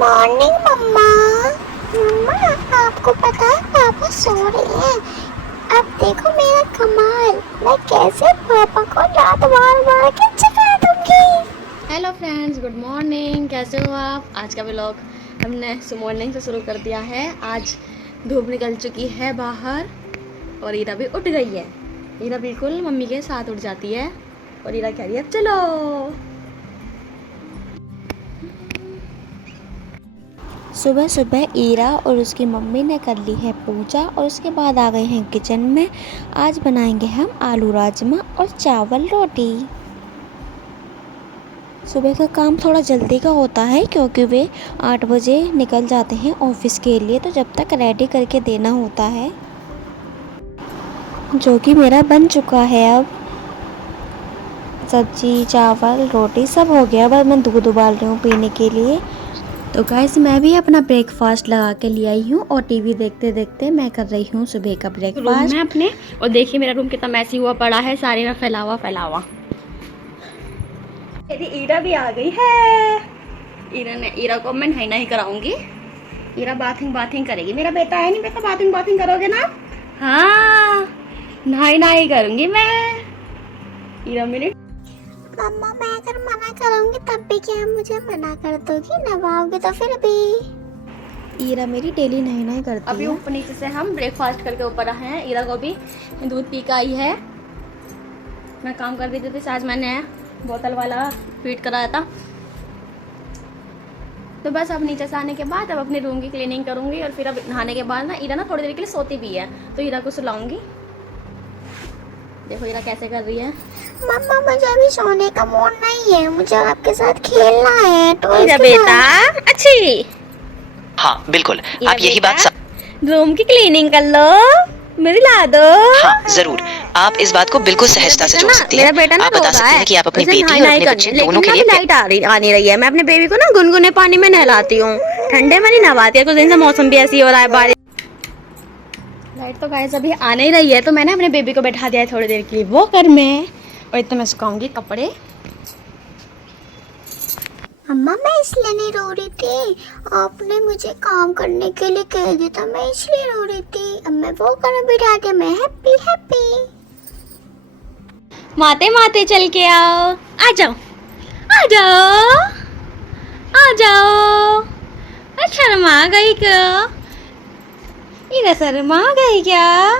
Morning मम्मा। मम्मा आपको पता है पापा सो रहे हैं। अब देखो मेरा कमाल, मैं कैसे पापा को रात बार बार के जगा दूंगी। Hello friends, good morning. कैसे हो आप? आज का व्लॉग हमने मॉर्निंग से शुरू कर दिया है। आज धूप निकल चुकी है बाहर और ईरा भी उठ गई है। ईरा बिल्कुल मम्मी के साथ उठ जाती है और ईरा कह रही है चलो। सुबह सुबह ईरा और उसकी मम्मी ने कर ली है पूजा और उसके बाद आ गए हैं किचन में। आज बनाएंगे हम आलू राजमा और चावल रोटी। सुबह का काम थोड़ा जल्दी का होता है क्योंकि वे 8 बजे निकल जाते हैं ऑफिस के लिए, तो जब तक रेडी करके देना होता है, जो कि मेरा बन चुका है। अब सब्जी चावल रोटी सब हो गया, बस मैं दूध उबाल रही हूँ पीने के लिए। तो गाइस मैं भी अपना ब्रेकफास्ट लगा के ले आई हूँ और टीवी देखते देखते मैं कर रही हूँ सुबह का ब्रेकफास्ट मैं अपने। और देखिए मेरा रूम कितना मैसी हुआ पड़ा है, सारे में फैला हुआ। ईरा भी आ गई है। ईरा को मैं नहीं कराऊंगी। ईरा बाथिंग करेगी। मेरा बेटा है नहीं, बेटा बाथिंग करोगे ना? हाँ, नहीं करूंगी मैं। ईरा मेरी मम्मा मैं अगर मना करूंगी तब भी क्या मुझे मना कर दोगी? नवाओगे तो फिर भी। ईरा मेरी डेली नहीं करती अभी है। ऊपर नीचे से हम ब्रेकफास्ट करके ऊपर आए हैं। ईरा को भी दूध पी के आई है। मैं काम कर देती थी, आज मैंने बोतल वाला फीड कराया था। तो बस अब नीचे से आने के बाद अब अपने रूम की क्लीनिंग करूंगी और फिर अब नहाने के बाद ना ईरा ना थोड़ी देर के लिए सोती भी है, तो ईरा को सुलाऊंगी। देखो ईरा कैसे कर रही है। मम्मा मुझे अभी सोने का मूड नहीं है, मुझे आपके साथ खेलना है। तो ईरा बेटा अच्छी। हाँ बिल्कुल, आप यही बात रूम की क्लीनिंग कर लो, मेरी ला दो। हाँ जरूर, आप इस बात को बिल्कुल सहजता से जोड़ सकती हैं। मेरा बेटा ना आप बता सकती हैं कि आप अपनी बेटी और अपने बच्चे दोनों के लिए लाइट आ नहीं रही है। मैं अपने बेबी को ना गुनगुने पानी में नहलाती हूँ, ठंडे में नहीं नहलाती है। कुछ दिन से मौसम भी ऐसी हो रहा है, बारिश। लाइट तो गाइस अभी आ नहीं रही है, तो मैंने अपने बेबी को बैठा दिया है थोड़ी देर के लिए वॉकर में, और इतना मैं सुखाऊंगी कपड़े। मम्मा मैं इसलिए नहीं रो रही थी, आपने मुझे काम करने के लिए कह दिया था, मैं इसलिए रो रही थी। अब मैं वो करने बिठा दिया, मैं हैप्पी। माते चल के आओ। आ जाओ। शर्मा गई क्या? इधर शर्मा गई क्या?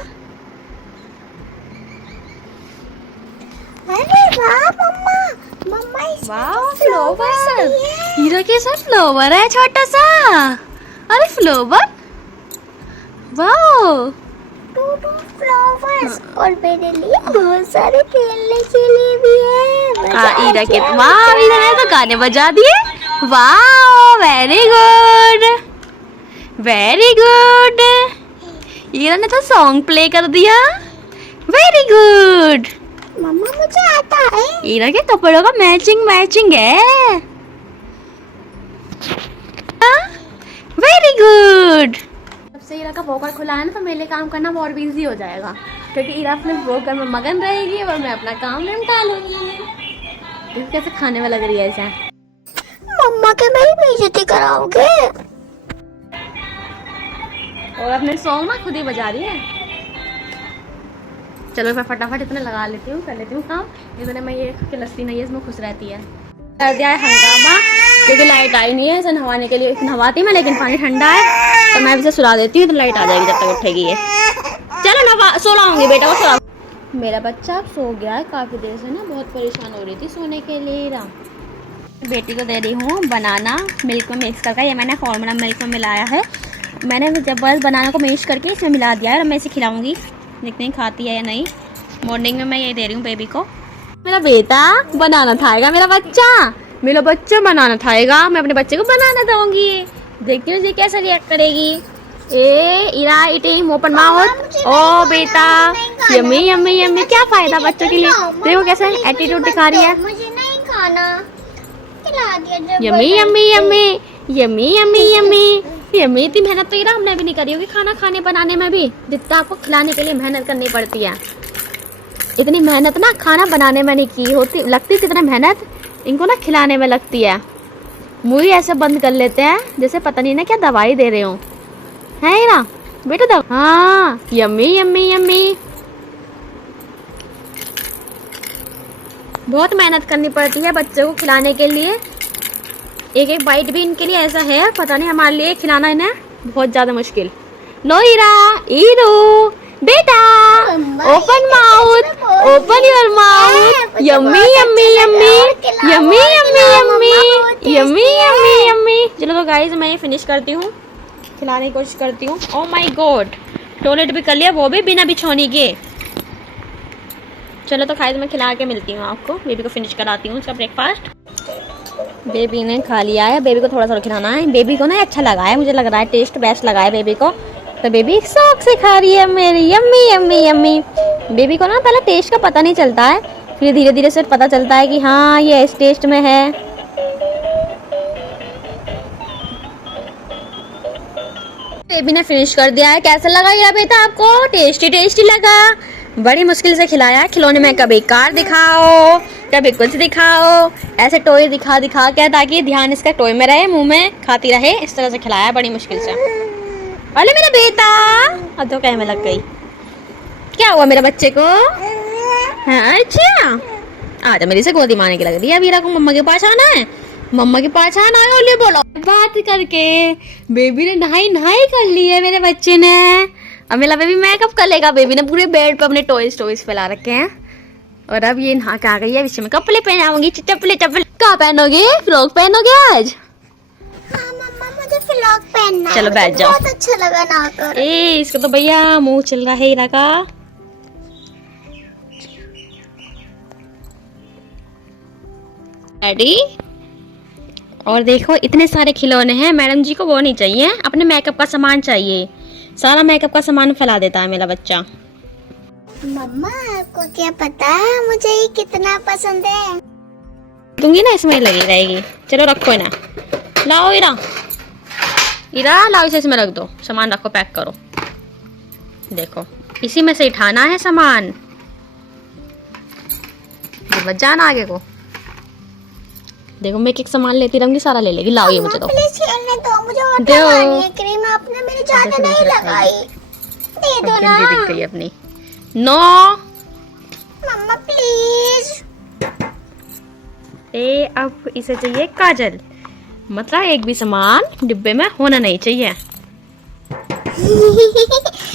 अरे वाह मम्मा वाह फ्लावर। हीरा के साथ फ्लावर है छोटा सा। अरे फ्लावर, वाह। 2 फ्लावर्स और मेरे लिए बहुत सारे खेलने के लिए भी है। ईरा के वाह, ईरा ने तो गाने बजा दिए। वाह वेरी गुड। ईरा ने तो सॉन्ग प्ले कर दिया। Very good. मम्मा मुझे आता है। ईरा के कपड़ों का मैचिंग है। Very good. जब से ईरा का वॉकर खुला है ना, तो मेरे लिए काम करना और भी इजी हो जाएगा, क्योंकि ईरा अपने वॉकर में मगन रहेगी और मैं अपना काम निपटा लूंगी। देखो कैसे खाने में लग रही है ऐसा। मम्मा के मेरी बेइज्जती कराओगे? और अपने सॉन्ग ना खुद ही बजा रही है। चलो मैं फटाफट इतना लगा लेती हूँ, कर लेती हूँ काम। इतने मैं ये लस्सी नहीं है, इसमें खुश रहती है। कर दिया है हंगामा, क्योंकि लाइट आई नहीं है इसे नहवाने के लिए। नहवाती मैं, लेकिन पानी ठंडा है, तो मैं इसे सुला देती हूँ, तो लाइट आ जाएगी जब तक उठेगी ये। चलो सुलाऊंगी बेटा को, सुला। मेरा बच्चा अब सो गया है काफ़ी देर से ना, बहुत परेशान हो रही थी सोने के लिए। बेटी को दे रही हूँ बनाना मिल्क में मिक्स करके। ये मैंने फॉर्मूला मिल्क में मिलाया है। मैंने जब बस बनाना को मिक्स करके इसमें मिला दिया है और मैं इसे खिलाऊंगी, देखते हैं खाती है या नहीं। मॉर्निंग में मैं ये दे रही हूँ बेबी को। मेरा बेटा बनाना खाएगा, मेरा बच्चा बनाना खाएगा। मैं अपने बच्चे को बनाना दूंगी, देखती हूँ ये कैसे रिएक्ट करेगी। Ira eating open mouth. ओ बेटा यम्मी। क्या फायदा बच्चों के लिए, देखो कैसे एटीट्यूड दिखा रही है। मुझे नहीं खाना, खिला दिया। यम्मी। इतनी मेहनत तो ईरा हमने भी नहीं करी होगी खाना खाने बनाने में भी, जितना आपको खिलाने के लिए मेहनत करनी पड़ती है। इतनी मेहनत ना खाना बनाने में नहीं की होती, लगती कितनी मेहनत इनको ना खिलाने में लगती है। मुंह ही ऐसे बंद कर लेते हैं जैसे पता नहीं ना क्या दवाई दे रहे हो, है हीरा बेटा? दवा, हाँ, यम्मी यम्मी यम्मी। बहुत मेहनत करनी पड़ती है बच्चों को खिलाने के लिए, एक एक बाइट भी इनके लिए ऐसा है, पता नहीं हमारे लिए खिलाना इन्हें बहुत ज्यादा मुश्किल। लो हीरा, हीरो बेटा, open mouth, open your mouth, yummy yummy yummy, yummy yummy yummy, yummy yummy yummy. चलो तो गाइस मैं ये फिनिश करती हूँ, खिलाने की कोशिश करती हूँ। ओह माय गॉड, टॉयलेट भी कर लिया, वो भी बिना बिछौनी के। चलो तो गाइस मैं खिला के मिलती हूँ आपको, बेबी को फिनिश कराती हूँ उसका ब्रेकफास्ट। बेबी ने खा लिया है, बेबी को थोड़ा थोड़ा खिलाना है। बेबी को ना अच्छा लगा है, मुझे लग रहा है टेस्ट बेस्ट लगा है बेबी को, तो बेबी शौक से खा रही है मेरी, यम्मी यम्मी यम्मी। बेबी को ना पहले टेस्ट का पता नहीं चलता है, फिर धीरे धीरे से पता चलता है कि हाँ ये इस टेस्ट में है। बेबी ने फिनिश कर दिया है। कैसा लगा ये बेटा आपको? टेस्टी टेस्टी लगा? बड़ी मुश्किल से खिलाया, खिलौने में कभी कार दिखाओ, कभी कुछ दिखाओ, ऐसे टॉय दिखा दिखा के ताकि ध्यान इसका टॉय में रहे, मुंह में खाती रहे, इस तरह से खिलाया बड़ी मुश्किल से। अरे मेरा बेटा, अब तो कहीं में लग गई। क्या हुआ मेरे बच्चे को? हाँ अच्छा, आजा मेरी से गोदी मारने की लग रही है। वीरा को मम्मा के पास आना है, मम्मा के पास आना है, और ले बोलो बात करके। बेबी ने नहाई कर ली है मेरे बच्चे ने। अब मेरा बेबी मेकअप कर लेगा। बेबी ने पूरे बेड पे अपने टॉयज फैला रखे हैं, और अब ये नहा के आ गई है। विषय में कपड़े पहनाऊंगी, चप्पल क्या पहनोगे? फ्रॉक पहनोगे आज? हाँ मम्मा, मुझे फ्रॉक पहनना है। चलो बैठ जाओ। बहुत अच्छा लगा ना कर। इसका तो भैया मुंह चल रहा है हीरा का। रेडी? और देखो इतने सारे खिलौने हैं, मैडम जी को वो नहीं चाहिए, अपने मेकअप का सामान चाहिए। सारा मेकअप का सामान फैला देता है मेरा बच्चा। मम्मा आपको क्या पता है मुझे ये कितना पसंद है? दूंगी ना, इसमें लगी रहेगी। चलो रखो ना, लाओ हीरा, हीरा लाओ, इसे इसमें रख दो, सामान रखो, पैक करो। देखो इसी में से उठाना है सामान, बच जाना आगे को। देखो मैं एक सामान लेती रहूंगी, सारा ले लेगी। लाओ ये मुझे दो, प्लीज खेलने दो, मुझे और दो। लगानी है क्रीम, आपने मेरी ज्यादा नहीं लगाई, दे दो ना। दिख गई अपनी। नो मम्मा प्लीज। अब इसे चाहिए काजल, मतलब एक भी सामान डिब्बे में होना नहीं चाहिए।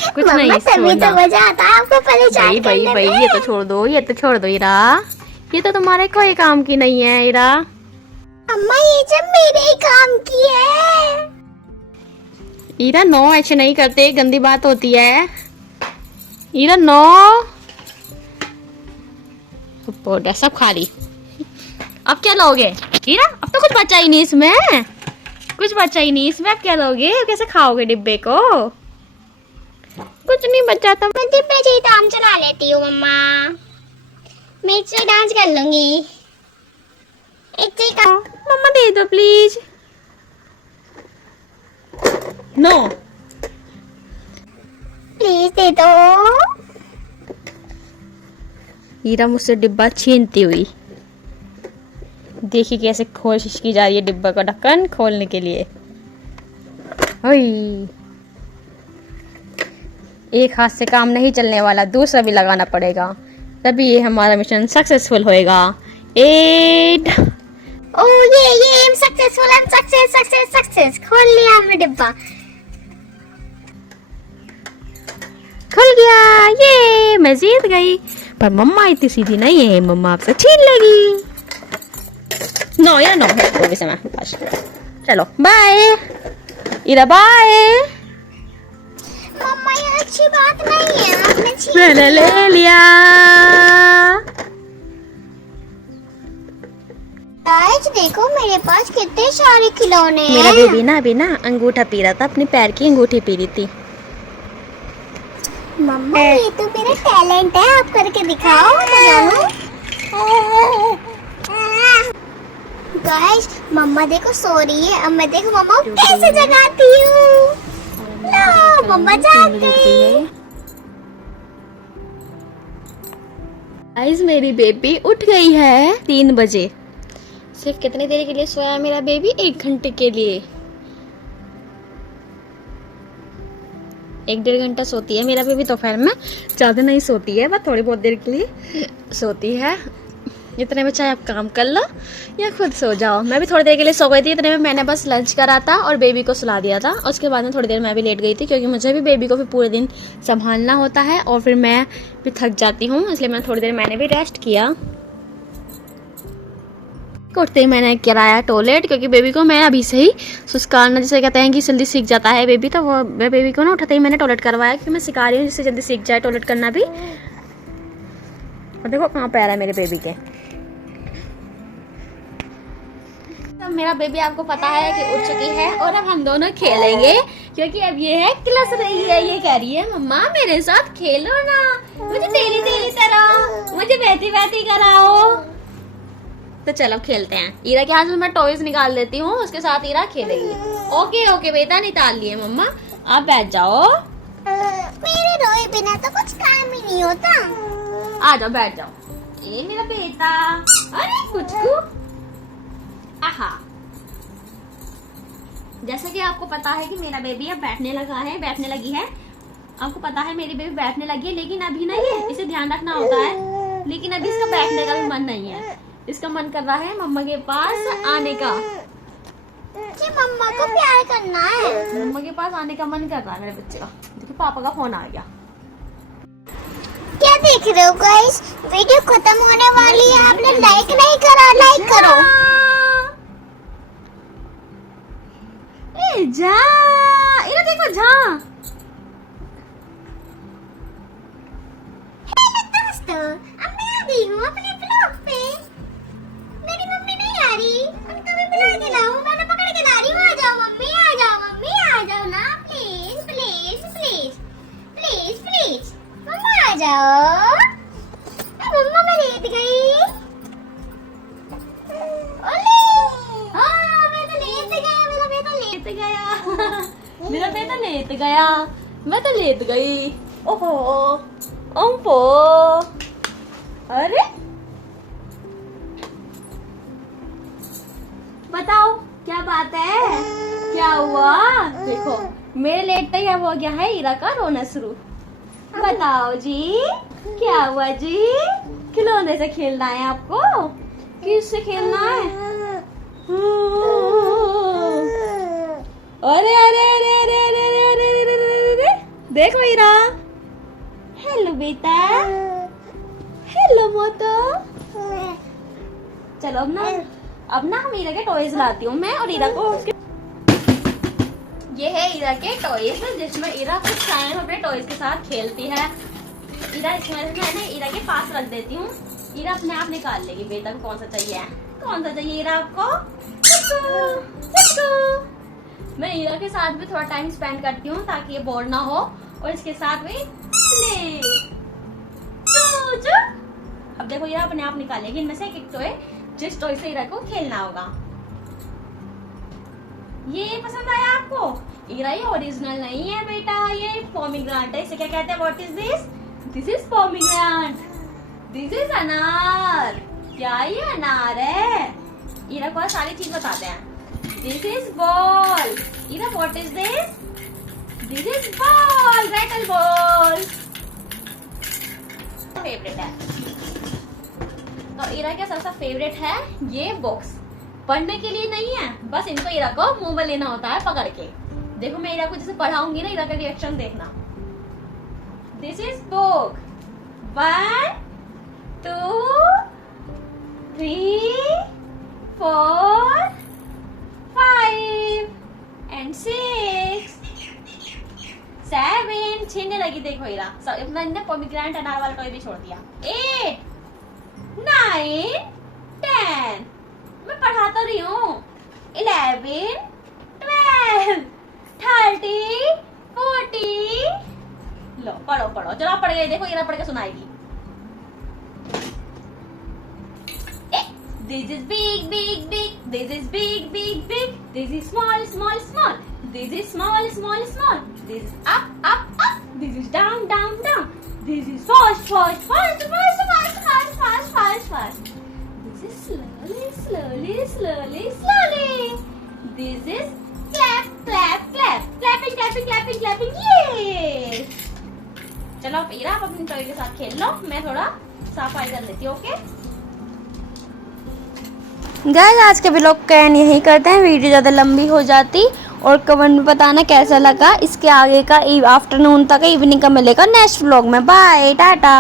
कुछ नहीं तभी छोड़ना। तो मजा आता है आपको परेशान करने में। ये तो छोड़ दो, ये तो छोड़ दो हीरा, ये तो तुम्हारे कोई काम की नहीं है हीरा। अम्मा ये जब मेरे ही काम की है। हीरा नो, ऐसे नहीं करते, गंदी बात होती है हीरा। नो सब खाली। अब क्या लोगे हीरा? अब तो कुछ बचा ही नहीं इसमें, कुछ बचा ही नहीं इसमें। अब क्या लोगे? कैसे खाओगे डिब्बे को? कुछ नहीं बचा तो मैं डिब्बे से ही काम चला लेती हूँ मम्मा, मैं इससे डांस कर लूंगी। मम्मा दे दो प्लीज। नो प्लीज दे दो। हीरा मुझसे डिब्बा छीनती हुई, देखिए कैसे कोशिश की जा रही है डिब्बा का ढक्कन खोलने के लिए। एक हाथ से काम नहीं चलने वाला, दूसरा भी लगाना पड़ेगा, तभी ये हमारा मिशन सक्सेसफुल होएगा। 8 ओ ये सक्सेसफुल, हम सक्सेस खोल लिया हमने डिब्बा। खुल गया, ये मैं जीत गई। पर मम्मा इतनी सीधी नहीं है, मम्मा आपसे छीन लेगी। नो या नो है भी समय। चलो बाय हीरा, बाय। मम्मा ये अच्छी बात नहीं है, आपने छीन मैंने ले लिया। गाइस देखो मेरे पास कितने सारे खिलौने हैं। मेरा बेबी ना अभी ना अंगूठा पी रहा था, अपने पैर की अंगूठी पी रही थी। मम्मा ये तो मेरा टैलेंट है, आप करके दिखाओ गाइस। मम्मा देखो सो रही है, अब मैं देखो मम्मा को कैसे जगाती हूँ। लो मम्मा जाग गई। गाइस मेरी बेबी उठ गई है 3 बजे। सिर्फ कितनी देर के लिए सोया है मेरा बेबी? 1 घंटे के लिए। 1-1.5 घंटा सोती है मेरा बेबी दोपहर में, ज़्यादा नहीं सोती है, बस थोड़ी बहुत देर के लिए सोती है। इतने में चाहे आप काम कर लो या खुद सो जाओ। मैं भी थोड़ी देर के लिए सो गई थी, इतने में मैंने बस लंच करा था और बेबी को सुला दिया था। उसके बाद में थोड़ी देर मैं भी लेट गई थी, क्योंकि मुझे भी बेबी को फिर पूरे दिन संभालना होता है और फिर मैं भी थक जाती हूँ, इसलिए मैं थोड़ी देर मैंने भी रेस्ट किया। उठते ही मैंने कराया टॉयलेट, क्योंकि बेबी को मैं अभी से ही सुस्कारना, जैसे कहते हैं कि जल्दी सीख जाता है बेबी, तो वो बेबी को ना उठाते ही मैंने टॉयलेट करवाया, क्योंकि मैं सिखा रही हूँ जिससे जल्दी सीख जाए टॉयलेट करना भी। और देखो कहाँ पैर है मेरे बेबी के। तो मेरा बेबी आपको पता है कि उठ चुकी है और अब हम दोनों खेलेंगे, क्योंकि अब ये है क्लास रही है। ये कह रही है मम्मा मेरे साथ खेलो ना, मुझे तेली तेली कराओ, मुझे बहती बहती कराओ। तो चलो खेलते हैं। ईरा के हाथ में मैं टॉयज निकाल देती हूँ, उसके साथ ईरा खेलेगी। ओके ओके बेटा, निकाल लिए मम्मा, आप बैठ जाओ। मेरे रोए बिना तो कुछ काम ही नहीं होता। आ जाओ बैठ जाओ। ये मेरा बेटा, अरे कुछ को आहा। जैसे कि आपको पता है कि मेरा बेबी अब बैठने लगा है, बैठने लगी है। आपको पता है मेरी बेबी बैठने लगी है, लेकिन अभी नहीं है, इसे ध्यान रखना होता है। लेकिन अभी इसका बैठने का भी मन नहीं है, इसका मन कर रहा है मम्मा के पास आने का। कि मम्मा को प्यार करना है। मम्मा के पास आने का मन कर रहा है मेरे बच्चे का। देखो पापा का फोन आ गया। क्या देख रहे हो गाइस? वीडियो खत्म होने वाली है, आपने लाइक नहीं करा, लाइक करो। ए जा, इधर देखो जा। हेलो दोस्तों, अब मैं आ गई हूँ अपने ब्लॉग पे। मेरी मम्मी नहीं आ रही, उनको भी बुला के लाऊं, मैंने पकड़ के ला रही हूँ। आ जाओ मम्मी, आ जाओ मम्मी, आ जाओ ना please please please please please. मम्मा आ जाओ। मम्मा मैं लेट गई। ओले, हाँ मैं तो लेट गया, मेरा बेटा लेट गया। मेरा बेटा लेट गया, मैं तो लेट गई। ओहो ओम्पो, अरे बताओ क्या बात है, क्या हुआ? देखो मेरे लेटते ही हो गया है ईरा का रोना शुरू। बताओ जी क्या हुआ जी? खिलौने से खेलना है आपको? किससे खेलना है? अरे अरे अरे अरे अरे अरे अरे अरे अरे अरे, देखो ईरा। हेलो बेटा, हेलो मोटो। चलो अब ना हम ईरा के टॉयज लाती हूँ मैं, और ईरा को उसके ये है ईरा के टॉयज, जिसमें ईरा कुछ टाइम अपने टॉयज के साथ खेलती है। ईरा इसमें मैंने ईरा के पास रख देती हूँ, ईरा अपने आप निकाल लेगी। बेटा को कौन सा चाहिए, कौन सा चाहिए ईरा आपको? मैं ईरा के साथ भी थोड़ा टाइम स्पेंड करती हूँ ताकि ये बोर ना हो, और इसके साथ भी अब देखो ईरा अपने आप निकालेगी इनमें से एक टॉय, जिस टॉय से ईरा को खेलना होगा। ये पसंद आया आपको? ईरा ये ओरिजिनल नहीं है बेटा, ये पोमीग्रेनेट है। इसे क्या कहते हैं? What is this? This is pomegranate, this is अनार। क्या ये अनार है? ईरा को सारी चीज बताते हैं। This is ball. Ira what is this? This is ball, rattle ball. Favourite है तो ईरा का सबसे फेवरेट है ये बॉक्स। पढ़ने के लिए नहीं है, बस इनको ईरा को मुंह में लेना होता है पकड़ के। देखो मैं ईरा को जैसे पढ़ाऊंगी ना, ईरा का रिएक्शन देखना। दिस इज बुक 1 2 3 4 5 and 6 7 छीनने लगी। देखो ईरा इतना इन्हें पोमीग्रेनेट अनार वाला टॉय भी छोड़ दिया। 8 9 10 मैं पढ़ाता रही हूँ। 11 12 13 14 लो पढ़ो पढ़ो, चलो आप पढ़ गए। देखो ईरा पढ़ के सुनाएगी। This is big big big, this is big big big, this is small small small, this is small small small, this is up up up, this is down down down, this is fast fast fast fast fast fast fast fast fast, slowly, slowly, slowly, slowly. This is clap, clap, clap. Clapping, clapping, clapping, clapping. Yay! चलो ईरा, आप अपनी toy के साथ खेल लो, मैं थोड़ा सफाई कर लेती हूँ, ओके? गाइस आज के व्लॉग का एंड यही करते हैं, वीडियो ज़्यादा लंबी हो जाती। और कमेंट में बताना कैसा लगा। इसके आगे का आफ्टरनून तक इवनिंग का मिलेगा नेक्स्ट व्लॉग में। बाय टाटा।